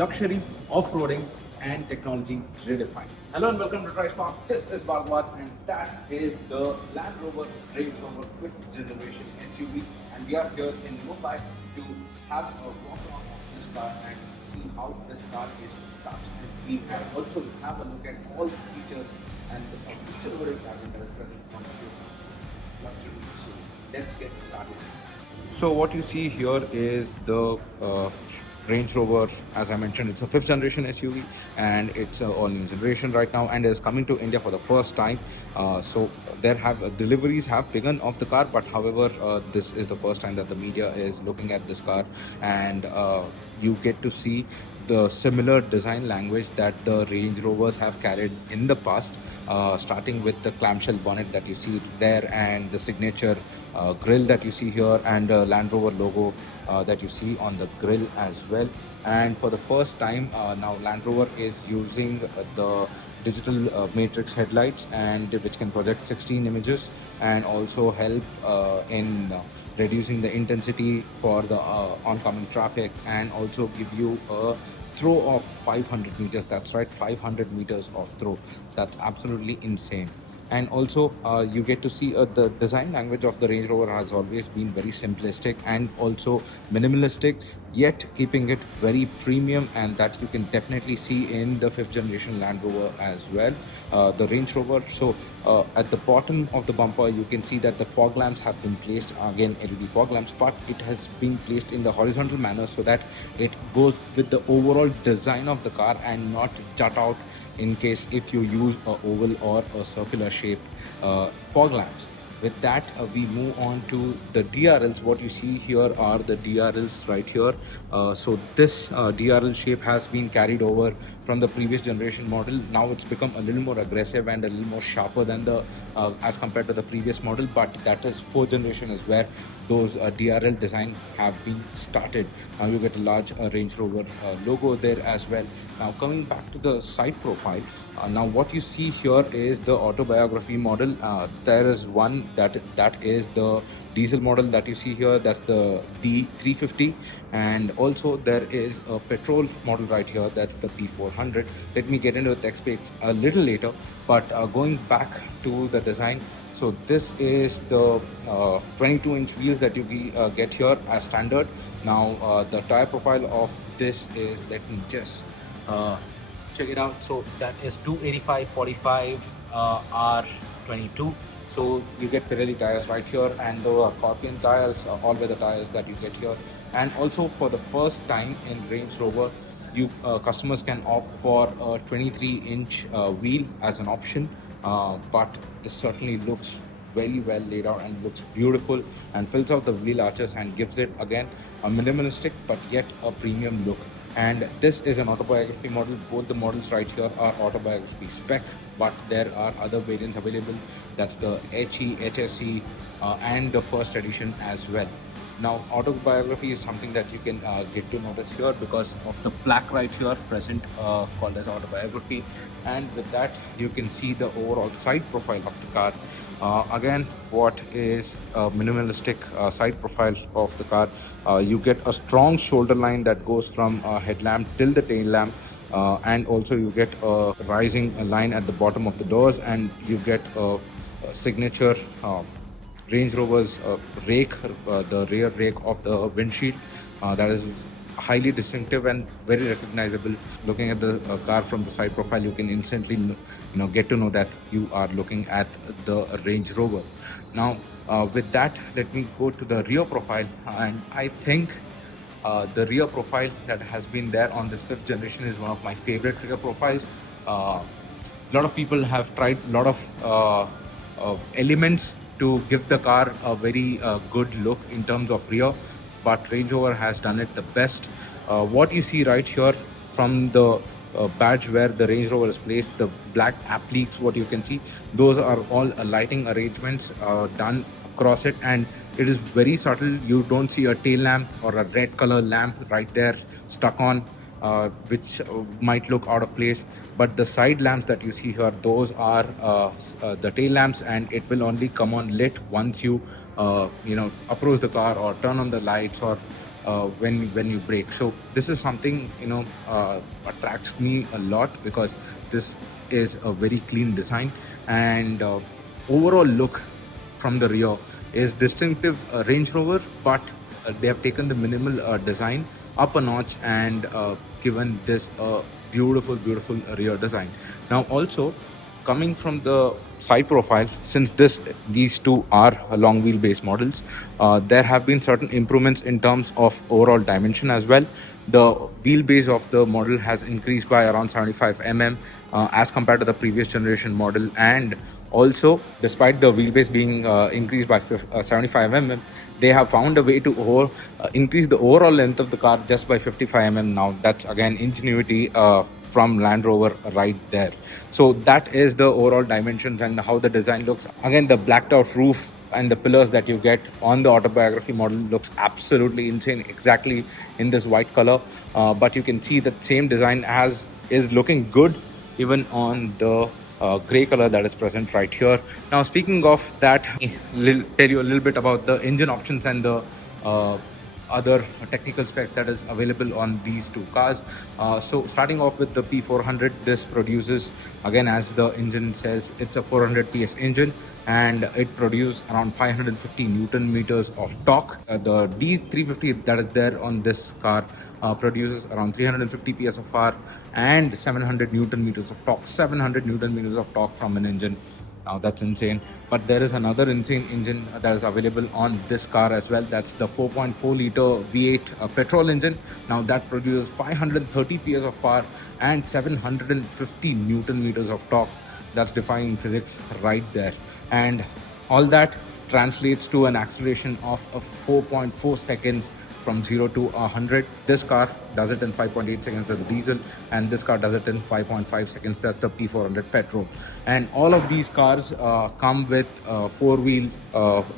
luxury, off-roading and technology redefined. Hello and welcome to DriveSpark. This is Bharadwaj and that is the Land Rover Range Rover 5th generation SUV, and we are here in Mumbai to have a walk around of this car and see how this car is touch and feel, and also have a look at all the features and the feature loaded cabin that is present on this luxury SUV. Let's get started. So what you see here is the Range Rover. As I mentioned, it's a 5th generation SUV and it's all new generation right now and is coming to India for the first time. So there have deliveries have begun of the car, but however this is the first time that the media is looking at this car, and you get to see the similar design language that the Range Rovers have carried in the past, starting with the clamshell bonnet that you see there and the signature grille that you see here, and the Land Rover logo that you see on the grille as well. And for the first time now Land Rover is using the digital matrix headlights, and which can project 16 images and also help in reducing the intensity for the oncoming traffic, and also give you a throw of 500 meters. That's right, 500 meters of throw. That's absolutely insane. And also you get to see the design language of the Range Rover has always been very simplistic and also minimalistic, yet keeping it very premium, and that you can definitely see in the 5th generation Land Rover as well. The Range Rover, so at the bottom of the bumper you can see that the fog lamps have been placed, again LED fog lamps, but it has been placed in the horizontal manner so that it goes with the overall design of the car and not jut out in case if you use a oval or a circular shape fog lamps. With that we move on to the DRLs. What you see here are the DRLs right here. So this DRL shape has been carried over from the previous generation model. Now it's become a little more aggressive and a little more sharper than the as compared to the previous model, but that is 4th generation is where those DRL design have been started. Now you get a large Range Rover logo there as well. Now coming back to the side profile, now what you see here is the Autobiography model. There is one that is the diesel model that you see here, that's the D350, and also there is a petrol model right here, that's the P400. Let me get into the tech specs a little later, but going back to the design, so this is the 22-inch wheels that you get here as standard. Now the tire profile of this is, let me just check it out. So that is 285/45 R22. So you get Pirelli tires right here, and the Scorpion tires, all-weather tires that you get here. And also for the first time in Range Rover, you customers can opt for a 23-inch wheel as an option, but this certainly looks very well laid out and looks beautiful and fills out the wheel arches and gives it again a minimalistic but yet a premium look. And this is an Autobiography model. Both the models right here are Autobiography spec, but there are other variants available. That's the HE, HSE and the first edition as well. Now Autobiography is something that you can get to notice here because of the plaque right here present, called as Autobiography. And with that you can see the overall side profile of the car. Again, what is a minimalistic side profile of the car? You get a strong shoulder line that goes from headlamp till the tail lamp, and also you get a rising line at the bottom of the doors, and you get a signature Range Rover's rake, the rear rake of the windshield, that is highly distinctive and very recognizable. Looking at the car from the side profile, you can instantly get to know that you are looking at the Range Rover. Now with that, let me go to the rear profile, and I think the rear profile that has been there on this 5th generation is one of my favorite rear profiles. A lot of people have tried a lot of elements to give the car a very good look in terms of rear, but Range Rover has done it the best. What you see right here from the badge where the Range Rover is placed, the black appliques, what you can see, those are all lighting arrangements done across it, and it is very subtle. You don't see a tail lamp or a red color lamp right there stuck on, which might look out of place, but the side lamps that you see here, those are the tail lamps, and it will only come on lit once you approach the car or turn on the lights or when you brake. So this is something attracts me a lot, because this is a very clean design, and overall look from the rear is distinctive Range Rover, but they have taken the minimal design up a notch and given this beautiful rear design. Now also, coming from the side profile, since these two are long wheelbase models, there have been certain improvements in terms of overall dimension as well. The wheelbase of the model has increased by around 75 mm as compared to the previous generation model, and also despite the wheelbase being increased by 75 mm, they have found a way to increase the overall length of the car just by 55 mm. Now that's again ingenuity from Land Rover right there. So that is the overall dimensions and how the design looks. Again, the blacked out roof and the pillars that you get on the Autobiography model looks absolutely insane, exactly in this white color. But you can see the same design is looking good even on the gray color that is present right here. Now, speaking of that, I'll tell you a little bit about the engine options and the uh, other technical specs that is available on these two cars. So starting off with the P400, this produces, again as the engine says, it's a 400 PS engine, and it produces around 550 Newton meters of torque. The D350 that is there on this car produces around 350 PS of power and 700 Newton meters of torque. 700 Newton meters of torque from an engine. Now that's insane. But there is another insane engine that is available on this car as well. That's the 4.4 liter V8 petrol engine. Now that produces 530 PS of power and 750 Newton meters of torque. That's defying physics right there. And all that translates to an acceleration of 4.4 seconds from 0 to 100. This car does it in 5.8 seconds with the diesel, and this car does it in 5.5 seconds. That's the P400 petrol. And all of these cars come with four-wheel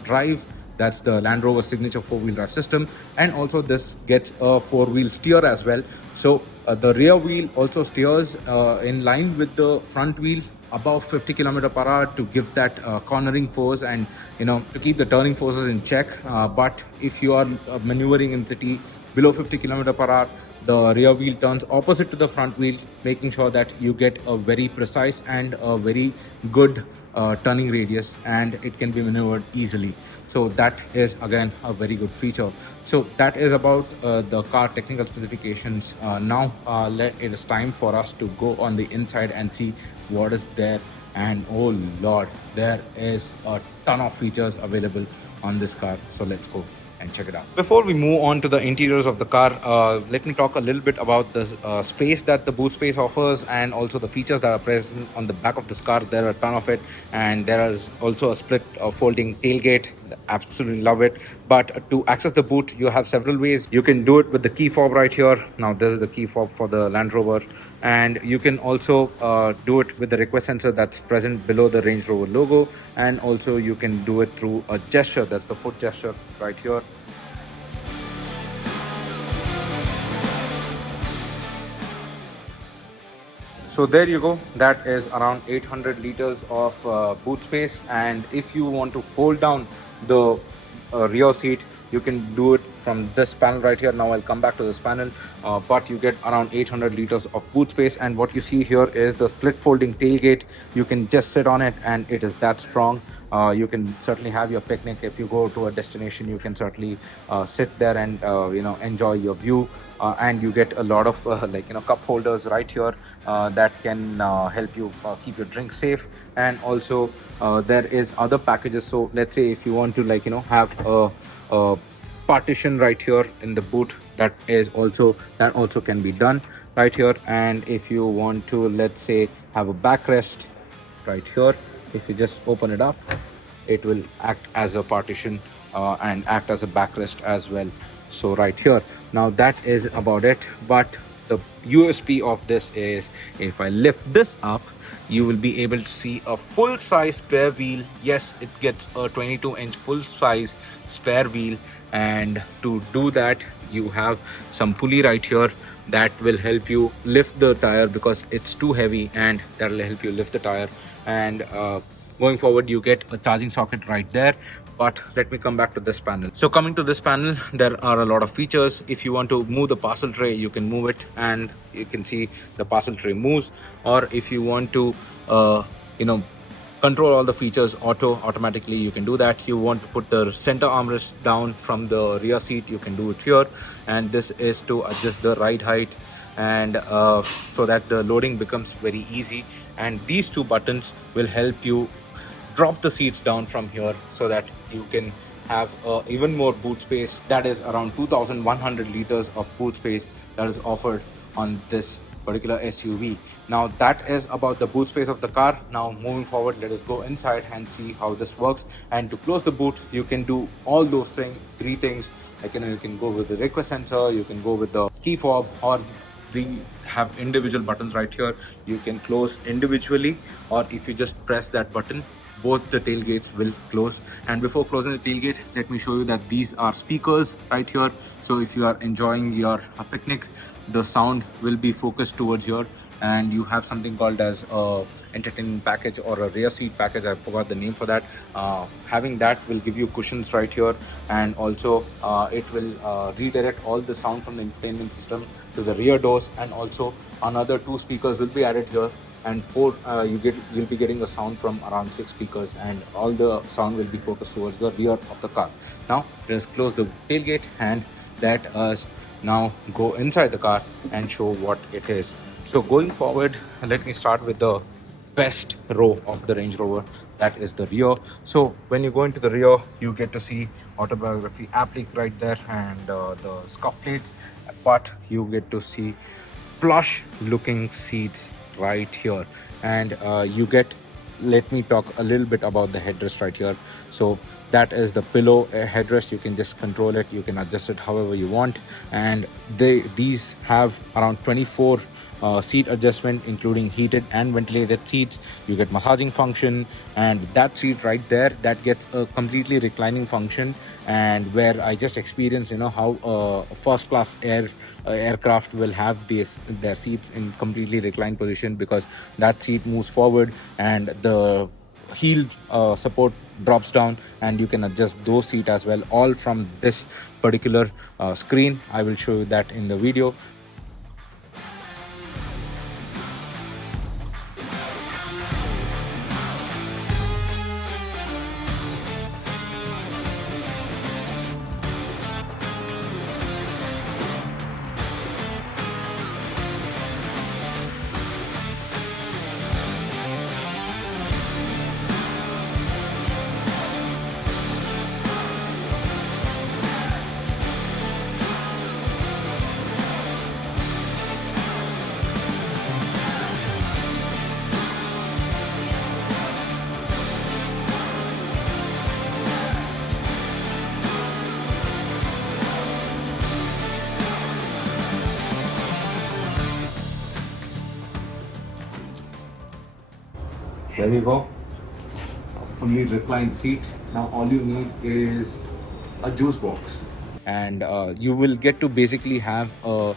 drive. That's the Land Rover signature four-wheel drive system, and also this gets a four-wheel steer as well. So the rear wheel also steers in line with the front wheel above 50 km/h to give that cornering force and to keep the turning forces in check. But if you are maneuvering in city below 50 km/h, the rear wheel turns opposite to the front wheel, making sure that you get a very precise and a very good turning radius, and it can be maneuvered easily. So that is again a very good feature. So that is about the car technical specifications. Now it is time for us to go on the inside and see what is there. And oh lord, there is a ton of features available on this car. So let's go and check it out. Before we move on to the interiors of the car, let me talk a little bit about the space that the boot space offers, and also the features that are present on the back of this car. There are a ton of it, and there is also a split folding tailgate. Absolutely love it. But to access the boot, you have several ways. You can do it with the key fob right here. Now this is the key fob for the Land Rover, and you can also do it with the request sensor that's present below the Range Rover logo, and also you can do it through a gesture. That's the foot gesture right here. So there you go. That is around 800 liters of boot space. And if you want to fold down the rear seat, you can do it from this panel right here. Now I'll come back to this panel, but you get around 800 liters of boot space. And what you see here is the split folding tailgate. You can just sit on it, and it is that strong. You can certainly have your picnic. If you go to a destination, you can certainly sit there and enjoy your view. And you get a lot of cup holders right here that can help you keep your drink safe. And also there is other packages. So let's say if you want to have a partition right here in the boot, that also can be done right here. And if you want to, let's say, have a backrest right here, if you just open it up, it will act as a partition and act as a backrest as well. So right here, now that is about it. But the USP of this is, if I lift this up, you will be able to see a full size spare wheel. Yes, it gets a 22-inch full size spare wheel, and to do that you have some pulley right here that will help you lift the tire because it's too heavy, and that will help you lift the tire. And going forward, you get a charging socket right there. But let me come back to this panel. So coming to this panel, there are a lot of features. If you want to move the parcel tray, you can move it and you can see the parcel tray moves. Or if you want to control all the features automatically, you can do that. You want to put the center armrest down from the rear seat, you can do it here. And this is to adjust the ride height, and so that the loading becomes very easy. And these two buttons will help you drop the seats down from here, so that you can have even more boot space. That is around 2100 liters of boot space that is offered on this particular SUV. Now that is about the boot space of the car. Now moving forward, let us go inside and see how this works. And to close the boot, you can do all those three things. Like, you can go with the request sensor, you can go with the key fob, or we have individual buttons right here. You can close individually, or if you just press that button, both the tailgates will close. And before closing the tailgate, let me show you that these are speakers right here. So if you are enjoying your picnic, the sound will be focused towards here. And you have something called as a entertainment package or a rear seat package. I forgot the name for that. Having that will give you cushions right here, and also it will redirect all the sound from the infotainment system to the rear doors. And also another 2 speakers will be added here, and 4 you'll be getting a sound from around 6 speakers, and all the sound will be focused towards the rear of the car. Now let's close the tailgate and let us now go inside the car and show what it is. So going forward, let me start with the best row of the Range Rover, that is the rear. So when you go into the rear, you get to see Autobiography applique right there, and the scuff plates, but you get to see plush looking seats right here. And you get, let me talk a little bit about the headrest right here. So that is the pillow headrest. You can just control it, you can adjust it however you want. And these have around 24 seat adjustment, including heated and ventilated seats. You get massaging function, and that seat right there, that gets a completely reclining function. And where I just experienced how first class aircraft will have their seats in completely reclined position, because that seat moves forward and the heel support drops down, and you can adjust those seats as well, all from this particular screen. I will show you that in the video. There you go, a fully reclined seat. Now all you need is a juice box, and you will get to basically have a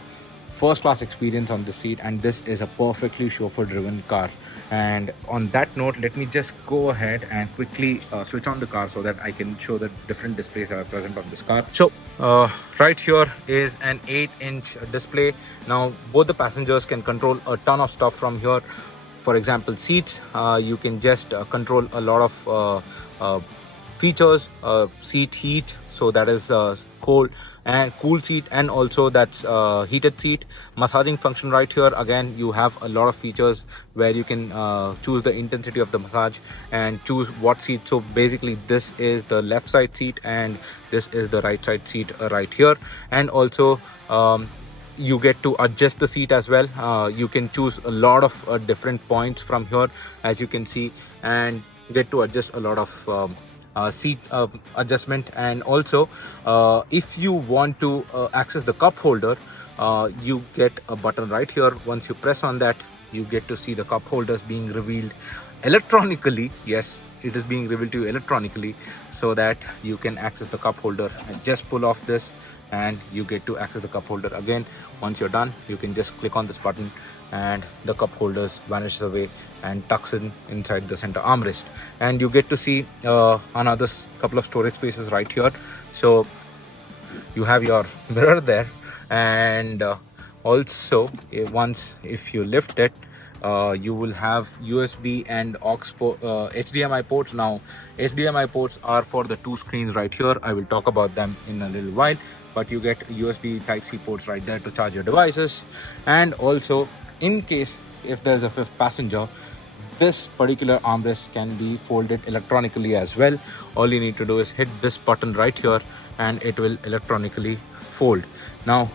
first class experience on the seat. And this is a perfectly chauffeur driven car. And on that note, let me just go ahead and quickly switch on the car so that I can show the different displays that are present on this car. So right here is an 8-inch display. Now both the passengers can control a ton of stuff from here. For example, seats, you can just control a lot of features. Seat heat, so that is cold and cool seat, and also that's heated seat. Massaging function right here, again you have a lot of features where you can choose the intensity of the massage and choose what seat. So basically this is the left side seat and this is the right side seat right here. And also you get to adjust the seat as well. You can choose a lot of different points from here, as you can see, and get to adjust a lot of seat adjustment. And also if you want to access the cup holder, you get a button right here. Once you press on that, you get to see the cup holders being revealed electronically. Yes, it is being revealed to you electronically, so that you can access the cup holder. And just pull off this and you get to access the cup holder. Again, once you're done, you can just click on this button and the cup holders vanishes away and tucks in inside the center armrest, and you get to see another couple of storage spaces right here. So you have your mirror there, and also once if you lift it, you will have USB and HDMI ports. Now HDMI ports are for the two screens right here. I will talk about them in a little while, but you get USB Type-C ports right there to charge your devices. And also, in case if there's a fifth passenger, this particular armrest can be folded electronically as well. All you need to do is hit this button right here and it will electronically fold. Now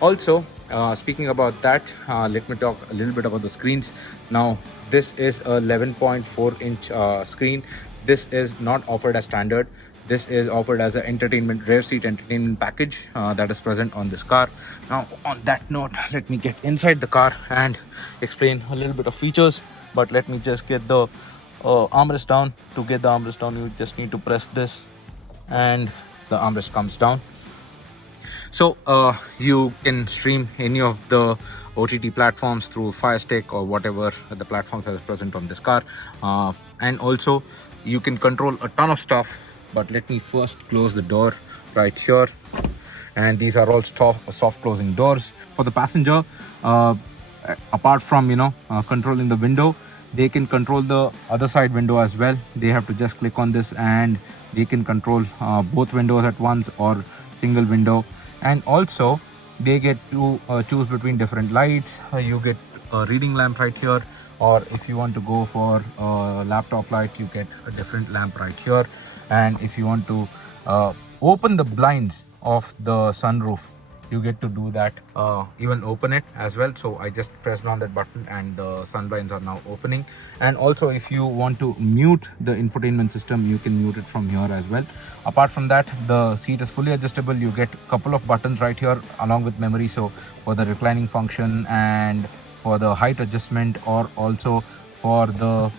also, speaking about that, let me talk a little bit about the screens. Now this is a 11.4-inch screen. This is not offered as standard. This is offered as an rear seat entertainment package that is present on this car. Now on that note, let me get inside the car and explain a little bit of features. But let me just get the armrest down. To get the armrest down, you just need to press this and the armrest comes down. So you can stream any of the OTT platforms through Fire Stick or whatever the platforms that is present on this car. And also you can control a ton of stuff. But let me first close the door right here. And these are all soft closing doors. For the passenger, apart from controlling the window, they can control the other side window as well. They have to just click on this and they can control both windows at once or single window. And also they get to choose between different lights. You get a reading lamp right here, or if you want to go for a laptop light, you get a different lamp right here. And if you want to open the blinds of the sunroof, you get to do that, even open it as well. So I just pressed on that button and the sun blinds are now opening. And also if you want to mute the infotainment system, you can mute it from here as well. Apart from that, the seat is fully adjustable. You get a couple of buttons right here along with memory, so for the reclining function and for the height adjustment, or also for the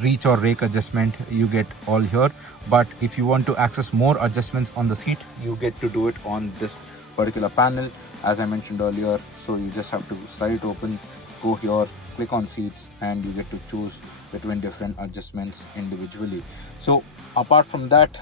reach or rake adjustment, you get all here. But if you want to access more adjustments on the seat, you get to do it on this particular panel, as I mentioned earlier. So you just have to slide it open, go here, click on seats, and you get to choose between different adjustments individually. So apart from that,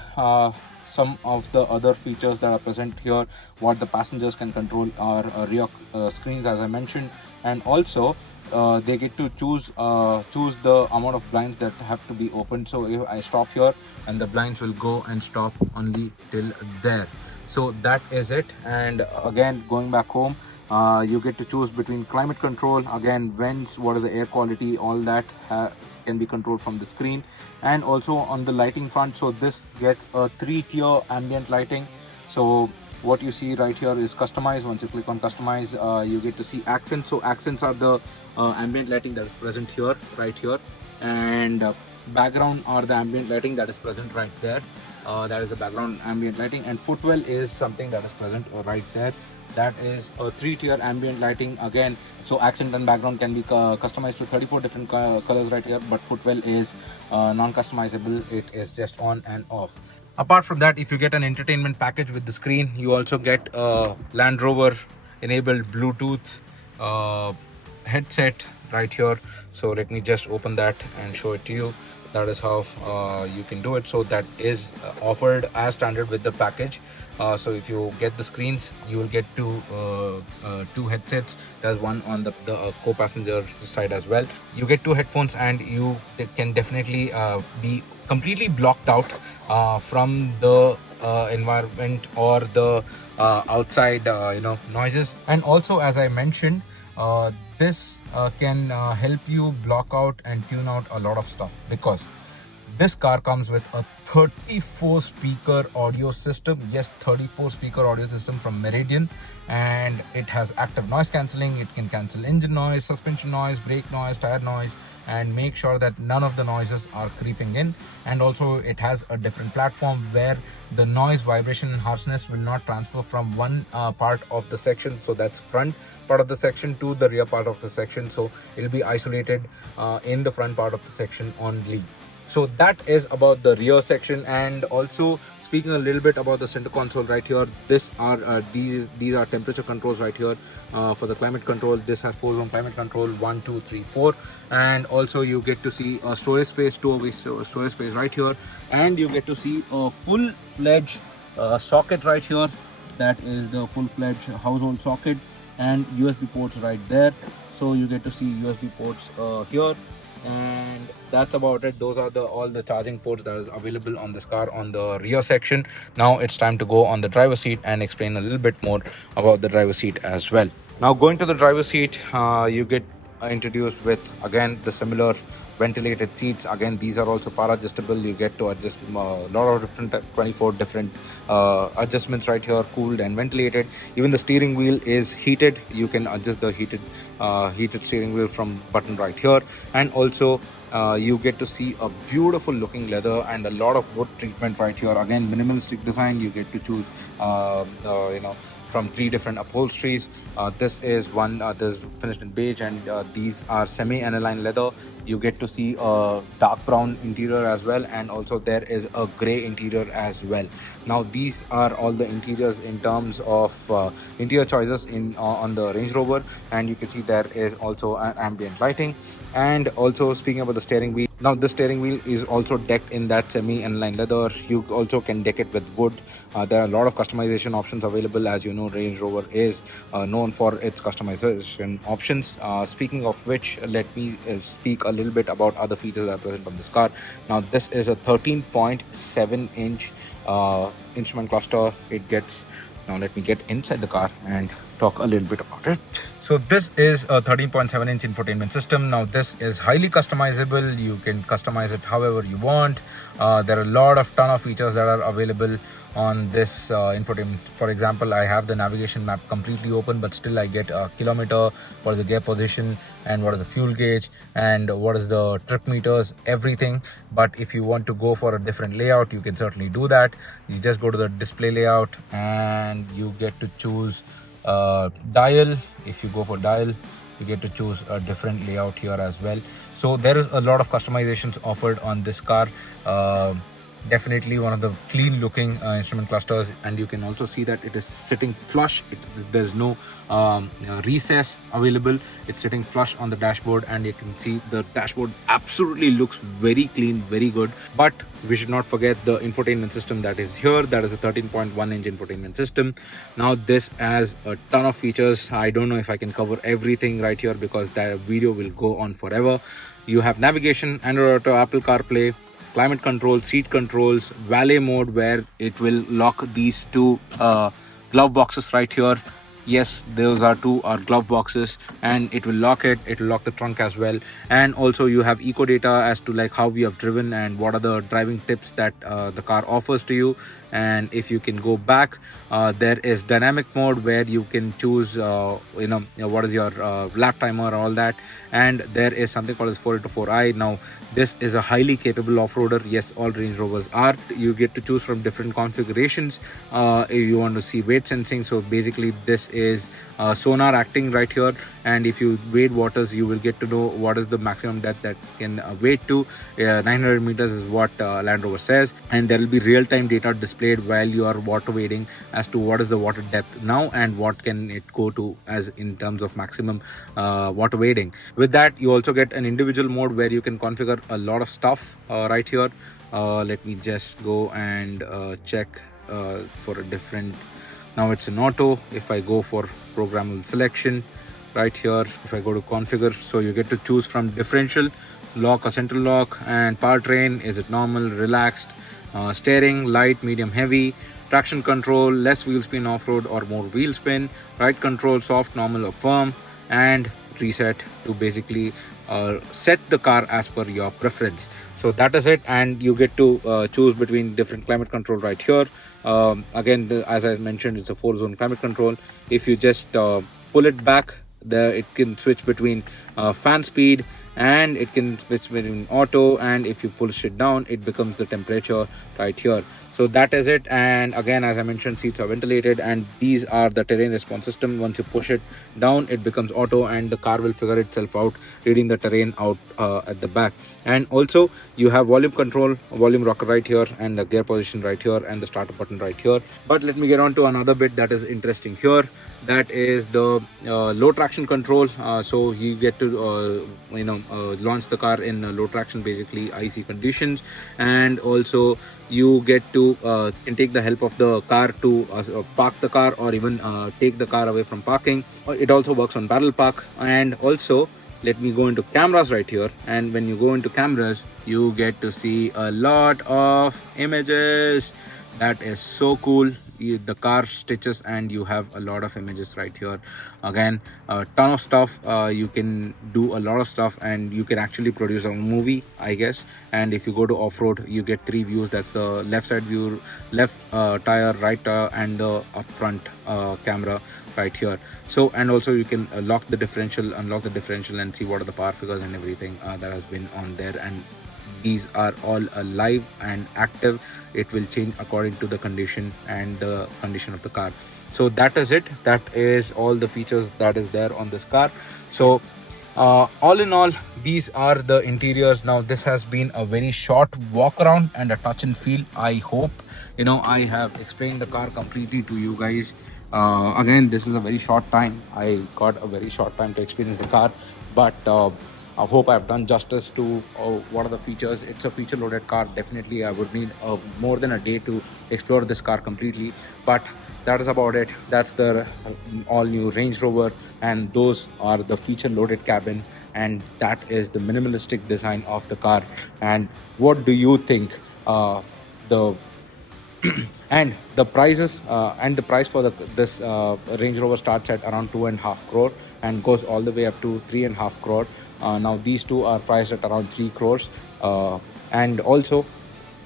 some of the other features that are present here, what the passengers can control are rear screens, as I mentioned. And also they get to choose the amount of blinds that have to be opened. So if I stop here, and the blinds will go and stop only till there. So that is it. And again, going back home, you get to choose between climate control, again vents, what are the air quality, all that can be controlled from the screen. And also on the lighting front, so this gets a 3-tier ambient lighting. So what you see right here is customize. Once you click on customize, you get to see accents. So accents are the ambient lighting that is present here, right here. And background are the ambient lighting that is present right there. That is the background ambient lighting. And footwell is something that is present right there. That is a 3-tier ambient lighting again. So accent and background can be customized to 34 different colors right here, but footwell is non-customizable. It is just on and off. Apart from that, if you get an entertainment package with the screen, you also get a Land Rover enabled Bluetooth headset right here. So let me just open that and show it to you. That is how you can do it. So that is offered as standard with the package. So if you get the screens, you will get two headsets. There's one on the co-passenger side as well. You get 2 headphones, and you can definitely be completely blocked out from the environment or the outside noises. And also, as I mentioned, this can help you block out and tune out a lot of stuff, because this car comes with a 34 speaker audio system. Yes, 34 speaker audio system from Meridian, and it has active noise cancelling. It can cancel engine noise, suspension noise, brake noise, tire noise, and make sure that none of the noises are creeping in. And also it has a different platform where the noise, vibration and harshness will not transfer from one part of the section, so that's front part of the section, to the rear part of the section. So it will be isolated in the front part of the section only. So that is about the rear section. And also speaking a little bit about the center console right here, these are temperature controls right here. For the climate control, this has 4-zone climate control, 1, 2, 3, 4. And also you get to see a storage space, two-way storage space right here. And you get to see a full-fledged socket right here. That is the full-fledged household socket, and USB ports right there. So you get to see USB ports here, and that's about it. Those are all the charging ports that is available on this car on the rear section. Now it's time to go on the driver's seat and explain a little bit more about the driver's seat as well. Now going to the driver's seat, you get introduced with again the similar ventilated seats. Again, these are also power adjustable. You get to adjust a lot of different 24 different adjustments right here, cooled and ventilated. Even the steering wheel is heated. You can adjust the heated steering wheel from button right here. And also you get to see a beautiful looking leather and a lot of wood treatment right here. Again, minimalistic design. You get to choose from 3 different upholsteries. This is one this is finished in beige, and these are semi-aniline leather. You get to see a dark brown interior as well, and also there is a gray interior as well. Now these are all the interiors in terms of interior choices on the Range Rover, and you can see there is also an ambient lighting. And also speaking about the steering wheel, now the steering wheel is also decked in that semi-aniline leather. You also can deck it with wood. There are a lot of customization options available. As you know, Range Rover is known for its customization options. Speaking of which, let me speak a little bit about other features that are present on this car. Now this is a 13.7 inch instrument cluster. Now let me get inside the car and talk a little bit about it. So this is a 13.7 inch infotainment system. Now this is highly customizable. You can customize it however you want. There are a ton of features that are available on this infotainment. For example, I have the navigation map completely open, but still I get a kilometer, what is the gear position, and what is the fuel gauge, and what is the trip meters, everything. But if you want to go for a different layout, you can certainly do that. You just go to the display layout and you get to choose dial. If you go for dial, you get to choose a different layout here as well. So there is a lot of customizations offered on this car. Definitely one of the clean looking instrument clusters, and you can also see that it is sitting flush. There's no recess available. It's sitting flush on the dashboard, and you can see the dashboard absolutely looks very clean, very good. But we should not forget the infotainment system that is here. That is a 13.1 inch infotainment system. Now this has a ton of features. I don't know if I can cover everything right here because that video will go on forever. You have navigation, Android Auto, Apple CarPlay, climate control, seat controls, valet mode, where it will lock these 2 glove boxes right here. Yes, those are 2 glove boxes, and it will lock it. It will lock the trunk as well. And also you have eco data as to like how we have driven and what are the driving tips that the car offers to you. And if you can go back, there is dynamic mode where you can choose what is your lap timer, all that. And there is something called as 4x4i. Now this is a highly capable off-roader. Yes, all Range Rovers are. You get to choose from different configurations if you want to see weight sensing. So basically this is sonar acting right here, and if you wade waters, you will get to know what is the maximum depth that can wade to. 900 meters is what Land Rover says, and there will be real-time data displayed while you are water wading as to what is the water depth now and what can it go to as in terms of maximum water wading. With that, you also get an individual mode where you can configure a lot of stuff right here. Let me just go and check for a different. Now it's an auto. If I go for programmable selection right here, if I go to configure, so you get to choose from differential, lock or central lock, and powertrain. Is it normal, relaxed, steering, light, medium, heavy, traction control, less wheel spin off-road or more wheel spin, ride control, soft, normal or firm, and reset to basically set the car as per your preference. So that is it, and you get to choose between different climate control right here. Again, as I mentioned, it's a 4-zone climate control. If you just pull it back, it can switch between fan speed, and it can switch between auto, and if you push it down, it becomes the temperature right here. So that is it. And again, as I mentioned, seats are ventilated, and these are the terrain response system. Once you push it down, it becomes auto, and the car will figure itself out, reading the terrain out at the back. And also you have volume control, volume rocker right here, and the gear position right here, and the starter button right here. But let me get on to another bit that is interesting here. That is the low traction control. So you get to launch the car in low traction, basically icy conditions. And also you get to can take the help of the car to park the car, or even take the car away from parking. It also works on parallel park. And also, let me go into cameras right here. And when you go into cameras, you get to see a lot of images. That is so cool. The car stitches and you have a lot of images right here. Again, a ton of stuff. You can do a lot of stuff, and you can actually produce a movie, I guess. And if you go to off-road, you get 3 views. That's the left side view, left tire, right tire, and the up front camera right here. So, and also you can lock the differential, unlock the differential, and see what are the power figures and everything that has been on there. And these are all live and active. It will change according to the condition and the condition of the car. So that is it. That is all the features that is there on this car. So all in all, these are the interiors. Now this has been a very short walk around and a touch and feel. I hope I have explained the car completely to you guys. Again, this is a very short time. I got a very short time to experience the car, but I hope I've done justice to what are the features. It's a feature loaded car. Definitely I would need more than a day to explore this car completely, but that is about it. That's the all new Range Rover, and those are the feature loaded cabin, and that is the minimalistic design of the car. And what do you think? The and the prices and the price for this Range Rover starts at around 2.5 crore and goes all the way up to 3.5 crore. Now these two are priced at around 3 crores. And also,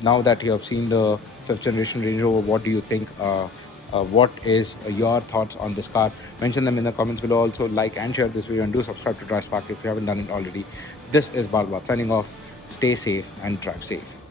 now that you have seen the 5th generation Range Rover, what do you think? What is your thoughts on this car? Mention them in the comments below. Also, like and share this video, and do subscribe to DriveSpark if you haven't done it already. This is Bharadwaj signing off. Stay safe and drive safe.